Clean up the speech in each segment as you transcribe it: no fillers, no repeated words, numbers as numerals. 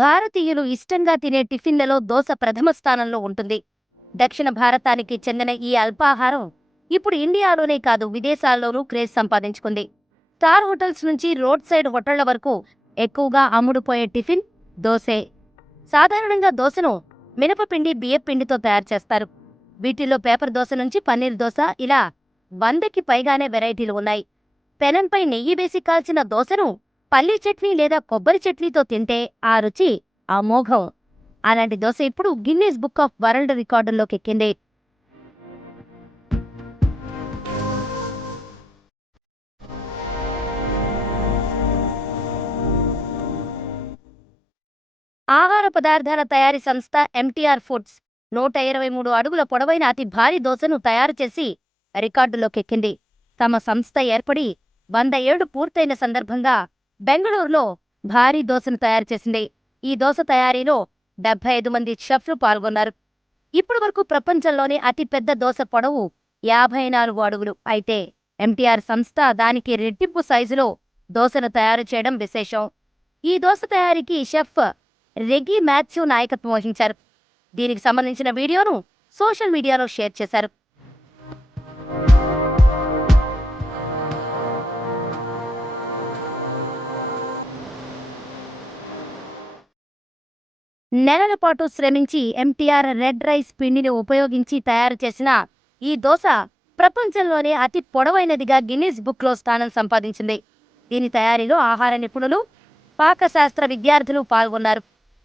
భారతీయులు ఇష్టంగా తినే టిఫిన్లలో దోస ప్రథమ స్థానంలో ఉంటుంది. దక్షిణ భారతానికి చెందిన ఈ అల్పాహారం ఇప్పుడు ఇండియాలోనే కాదు విదేశాల్లోనూ క్రేజ్ సంపాదించుకుంది. స్టార్ హోటల్స్ నుంచి రోడ్ సైడ్ హోటళ్ల వరకు ఎక్కువగా అమ్ముడుపోయే టిఫిన్ దోసే. సాధారణంగా దోసను మినపపిండి బియ్యపిండితో తయారు చేస్తారు. వీటిల్లో పేపర్ దోస నుంచి పన్నీర్ దోస ఇలా 100కి పైగానే వెరైటీలు ఉన్నాయి. పెనంపై నెయ్యి వేసి కాల్చిన దోసను పల్లీ చట్నీ లేదా కొబ్బరి చట్నీతో తింటే ఆ రుచి అమోఘం. అలాంటి దోశ ఇప్పుడు గిన్నీస్ బుక్ ఆఫ్ వరల్డ్ రికార్డుల్లోకి ఎక్కింది. ఆహార పదార్థాల తయారీ సంస్థ ఎంటీఆర్ ఫుడ్స్ 123 అడుగుల పొడవైన అతి భారీ దోశను తయారు చేసి రికార్డులోకి ఎక్కింది. తమ సంస్థ ఏర్పడి 100 ఏళ్లు పూర్తయిన సందర్భంగా బెంగళూరులో భారీ దోశను తయారు చేసింది. ఈ దోశ తయారీలో 75 మంది షెఫ్లు పాల్గొన్నారు. ఇప్పటి వరకు ప్రపంచంలోనే అతి పెద్ద దోశ పొడవు 54 అడుగులు. అయితే ఎంటీఆర్ సంస్థ దానికి రెట్టింపు సైజులో దోశను తయారు చేయడం విశేషం. ఈ దోశ తయారీకి షెఫ్ రెగ్గీ మాథ్యూ నాయకత్వం వహించారు. దీనికి సంబంధించిన వీడియోను సోషల్ మీడియాలో షేర్ చేశారు. నెలల పాటు శ్రమించి ఎంటీఆర్ రెడ్ రైస్ పిండిని ఉపయోగించి తయారు చేసిన ఈ దోశ ప్రపంచంలోనే అతి పొడవైనదిగా గిన్నిస్ బుక్లో స్థానం సంపాదించింది. దీని తయారీలో ఆహార నిపుణులు, పాకశాస్త్ర విద్యార్థులు పాల్గొన్నారు.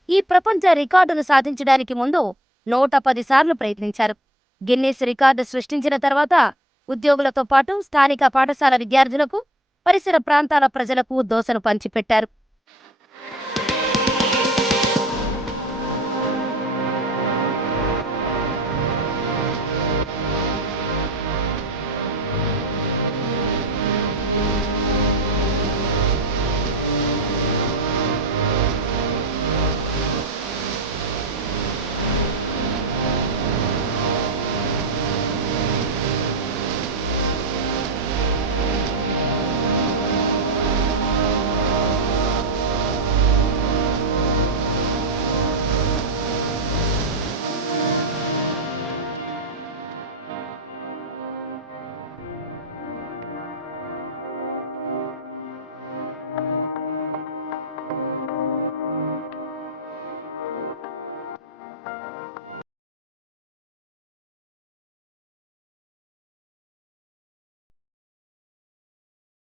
ఈ ప్రపంచ రికార్డును సాధించడానికి ముందు 110 సార్లు ప్రయత్నించారు. గిన్నిస్ రికార్డు సృష్టించిన తర్వాత ఉద్యోగులతో పాటు స్థానిక పాఠశాల విద్యార్థులకు, పరిసర ప్రాంతాల ప్రజలకు దోశను పంచిపెట్టారు.